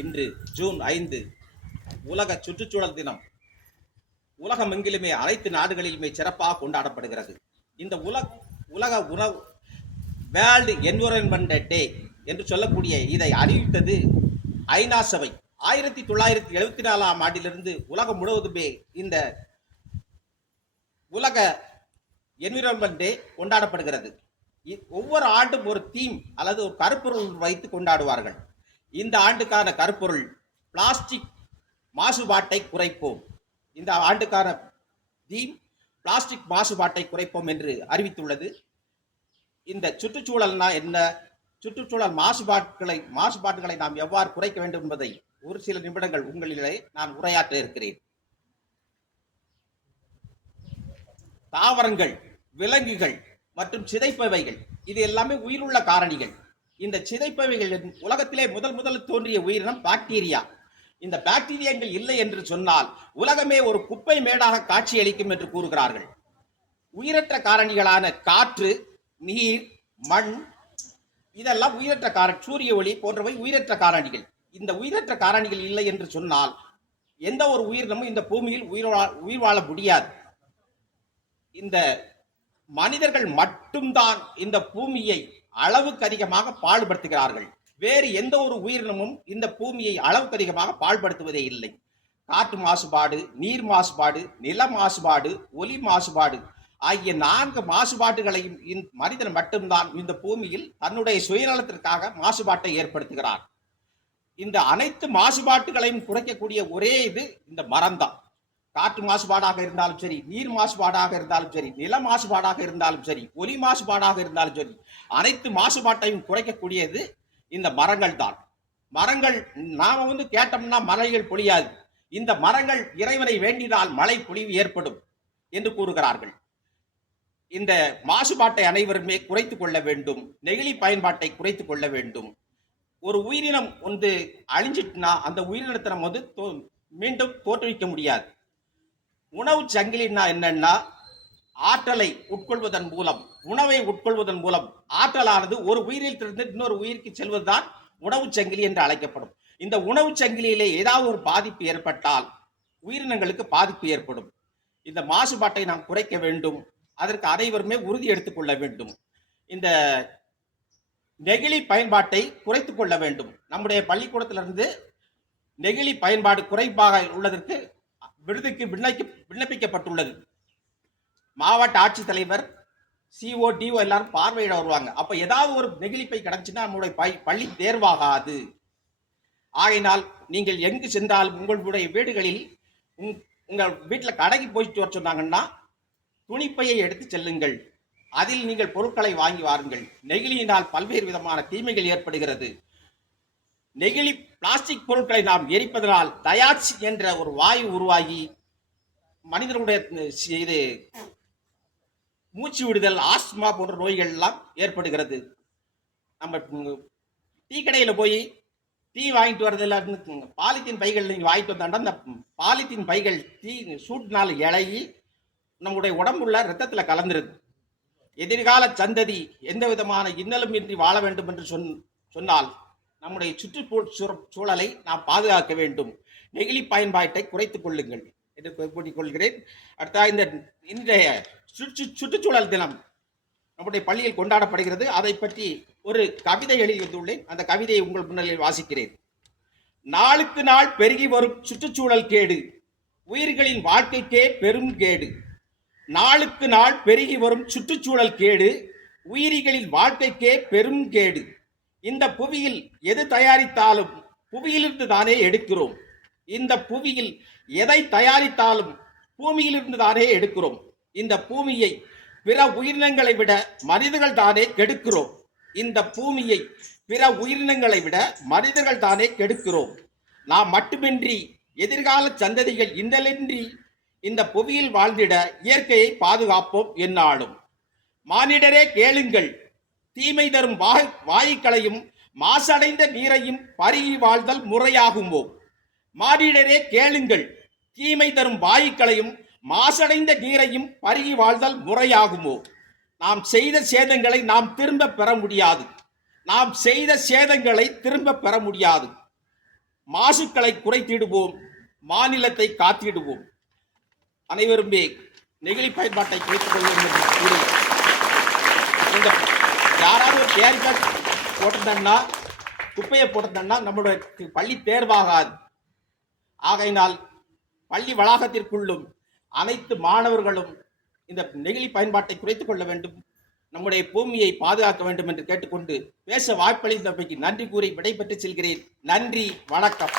இன்று ஜூன் 5 உலக சுற்றுச்சூழல் தினம் உலகமெங்கிலுமே அனைத்து நாடுகளிலுமே சிறப்பாக கொண்டாடப்படுகிறது. இந்த உலக உணவு வேர்ல்டு என்விரான்மெண்ட் டே என்று சொல்லக்கூடிய இதை அறிவித்தது ஐநா சபை. 1974ஆம் ஆண்டிலிருந்து உலகம் முழுவதுமே இந்த உலக என்விரான்மெண்ட் டே கொண்டாடப்படுகிறது. ஒவ்வொரு ஆண்டும் ஒரு தீம் அல்லது ஒரு கருப்பொருள் வைத்து கொண்டாடுவார்கள். இந்த ஆண்டுக்கான கருப்பொருள் பிளாஸ்டிக் மாசுபாட்டை குறைப்போம். இந்த ஆண்டுக்கான தீம் பிளாஸ்டிக் மாசுபாட்டை குறைப்போம் என்று அறிவித்துள்ளது. இந்த சுற்றுச்சூழல்னா என்ன, சுற்றுச்சூழல் மாசுபாட்டுகளை நாம் எவ்வாறு குறைக்க வேண்டும் என்பதை ஒரு சில நிமிடங்கள் உங்களிலே நான் உரையாற்ற இருக்கிறேன். தாவரங்கள், விலங்குகள் மற்றும் சிதைப்பவைகள் இது எல்லாமே உயிருள்ள காரணிகள். இந்த சிதைப்பவைகள் உலகத்திலே முதல் தோன்றிய உயிரினம் பாக்டீரியா. இந்த பாக்டீரியாக்கள் இல்லை என்று சொன்னால் உலகமே ஒரு குப்பை மேடாக காட்சியளிக்கும் என்று கூறுகிறார்கள். உயிரற்ற காரணிகளான காற்று, நீர், மண் இதெல்லாம் உயிரற்ற காரணி, சூரிய ஒளி போன்றவை உயிரற்ற காரணிகள். இந்த உயிரற்ற காரணிகள் இல்லை என்று சொன்னால் எந்த ஒரு உயிரினமும் இந்த பூமியில் உயிர் வாழ முடியாது. இந்த மனிதர்கள் மட்டும்தான் இந்த பூமியை அளவுக்கு அதிகமாக பாழ்படுத்துகிறார்கள். வேறு எந்த ஒரு உயிரினமும் இந்த பூமியை அளவுக்கு அதிகமாக பாழ்படுத்துவதே இல்லை. காற்று மாசுபாடு, நீர் மாசுபாடு, நில மாசுபாடு, ஒலி மாசுபாடு ஆகிய 4 மாசுபாடுகளையும் மனிதன் மட்டும்தான் இந்த பூமியில் தன்னுடைய சுயநலத்திற்காக மாசுபாட்டை ஏற்படுத்துகிறார். இந்த அனைத்து மாசுபாட்டுகளையும் குறைக்கக்கூடிய ஒரே இது இந்த மரம்தான். காற்று மாசுபாடாக இருந்தாலும் சரி, நீர் மாசுபாடாக இருந்தாலும் சரி, நில மாசுபாடாக இருந்தாலும் சரி, ஒலி மாசுபாடாக இருந்தாலும் சரி, அனைத்து மாசுபாட்டையும் குறைக்கக்கூடியது இந்த மரங்கள் தான். மரங்கள் நாம கேட்டோம்னா மலைகள் பொழியாது. இந்த மரங்கள் இறைவனை வேண்டினால் மழை பொழிவு ஏற்படும் என்று கூறுகிறார்கள். இந்த மாசுபாட்டை அனைவருமே குறைத்துக் கொள்ள வேண்டும். நெகிழி பயன்பாட்டை குறைத்துக் கொள்ள வேண்டும். ஒரு உயிரினம் அழிஞ்சிட்டுனா அந்த உயிரினத்தை நம்ம மீண்டும் தோற்றுவிக்க முடியாது. உணவு சங்கிலின்னா என்னன்னா, ஆற்றலை உட்கொள்வதன் மூலம், உணவை உட்கொள்வதன் மூலம் ஆற்றலானது ஒரு உயிரிலிருந்து இன்னொரு உயிருக்கு செல்வதுதான் உணவு சங்கிலி என்று அழைக்கப்படும். இந்த உணவு சங்கிலியிலே ஏதாவது ஒரு பாதிப்பு ஏற்பட்டால் உயிரினங்களுக்கு பாதிப்பு ஏற்படும். இந்த மாசுபாட்டை நாம் குறைக்க வேண்டும். அதற்கு அனைவருமே உறுதி எடுத்துக்கொள்ள வேண்டும். இந்த நெகிழி பயன்பாட்டை குறைத்துக் கொள்ள வேண்டும். நம்முடைய பள்ளிக்கூடத்திலிருந்து நெகிழி பயன்பாடு குறைவாக உள்ளதற்கு விருதுக்கு விண்ணப்பிக்கப்பட்டுள்ளது. மாவட்ட ஆட்சித்தலைவர், CO, DO எல்லாரும் பார்வையிட வருவாங்க. அப்ப ஏதாவது ஒரு நெகிழிப்பை கிடைச்சுன்னா நம்முடைய பள்ளி தேர்வாகாது. ஆகையினால் நீங்கள் எங்கு சென்றாலும் உங்களுடைய வீடுகளில் உங்கள் வீட்டில் கடைக்கு போயிட்டு வர சொன்னாங்கன்னா துணிப்பையை எடுத்து செல்லுங்கள். அதில் நீங்கள் பொருட்களை வாங்கி வாருங்கள். நெகிழியினால் பல்வேறு விதமான தீமைகள் ஏற்படுகிறது. நெகிழி பிளாஸ்டிக் பொருட்களை நாம் எரிப்பதனால் டயாக்சி என்ற ஒரு வாயு உருவாகி மனிதனுடைய இது மூச்சு விடுதல், ஆஸ்துமா போன்ற நோய்கள் எல்லாம் ஏற்படுகிறது. நம்ம டீ கடையில் போய் டீ வாங்கிட்டு வரதில்ல, பாலித்தீன் பைகள் நீங்கள் வாங்கிட்டு வந்தாண்டா அந்த பாலித்தீன் பைகள் டீ சூட்டினால் இழகி நம்முடைய உடம்புள்ள ரத்தத்தில் கலந்துருது. எதிர்கால சந்ததி எந்த விதமான இன்னலும் இன்றி வாழ வேண்டும் என்று சொன்னால் நம்முடைய சுற்றுச்சூழலை நாம் பாதுகாக்க வேண்டும். நெகிழி பயன்பாட்டை குறைத்துக் கொள்ளுங்கள் என்று கூறிக்கொள்கிறேன். அடுத்த இன்றைய சுற்றுச்சூழல் தினம் நம்முடைய பள்ளியில் கொண்டாடப்படுகிறது. அதை பற்றி ஒரு கவிதை எழுதி வந்துள்ளேன். அந்த கவிதையை உங்கள் முன்னிலையில் வாசிக்கிறேன். நாளுக்கு நாள் பெருகி வரும் சுற்றுச்சூழல் கேடு உயிர்களின் வாழ்க்கைக்கே பெரும் கேடு. நாளுக்கு நாள் பெருகி வரும் சுற்றுச்சூழல் கேடு உயிரிகளின் வாழ்க்கைக்கே பெரும் கேடு. இந்த புவியில் எது தயாரித்தாலும் புவியிலிருந்து தானே எடுக்கிறோம். இந்த புவியில் எதை தயாரித்தாலும் பூமியிலிருந்து தானே எடுக்கிறோம். இந்த பூமியை பிற உயிரினங்களை விட மனிதர்கள் தானே கெடுக்கிறோம். இந்த பூமியை பிற உயிரினங்களை விட மனிதர்கள் தானே கெடுக்கிறோம். நாம் மட்டுமின்றி எதிர்கால சந்ததிகள் இன்னலின்றி இந்த புவியில் வாழ்ந்திட இயற்கையை பாதுகாப்போம் என்னாலும். மானிடரே கேளுங்கள், தீமை தரும் வாயுக்களையும் மாசடைந்த நீரையும் பருகி வாழ்தல் முறையாகுமோ. மானிடரே கேளுங்கள், தீமை தரும் வாயுக்களையும் மாசடைந்த நீரையும் பருகி வாழ்தல் முறையாகுமோ. நாம் செய்த சேதங்களை நாம் திரும்ப பெற முடியாது. நாம் செய்த சேதங்களை திரும்ப பெற முடியாது. மாசுக்களை குறைத்திடுவோம், மாநிலத்தை காத்திடுவோம். அனைவருமே நெகிழி பயன்பாட்டை குறைத்துக் கொள்வோம் என்று கூறி, இந்த யாராவது ஒரு கேரி பேக் போட்டிருந்தோம்னா, குப்பையை போட்டிருந்தோம்னா நம்மளுடைய பள்ளி தேர்வாகாது. ஆகையினால் பள்ளி வளாகத்திற்குள்ளும் அனைத்து மாணவர்களும் இந்த நெகிழி பயன்பாட்டை குறைத்துக் கொள்ள வேண்டும், நம்முடைய பூமியை பாதுகாக்க வேண்டும் என்று கேட்டுக்கொண்டு பேச வாய்ப்பளித்தமைக்கு நன்றி கூறி விடைபெற்று செல்கிறேன். நன்றி, வணக்கம்.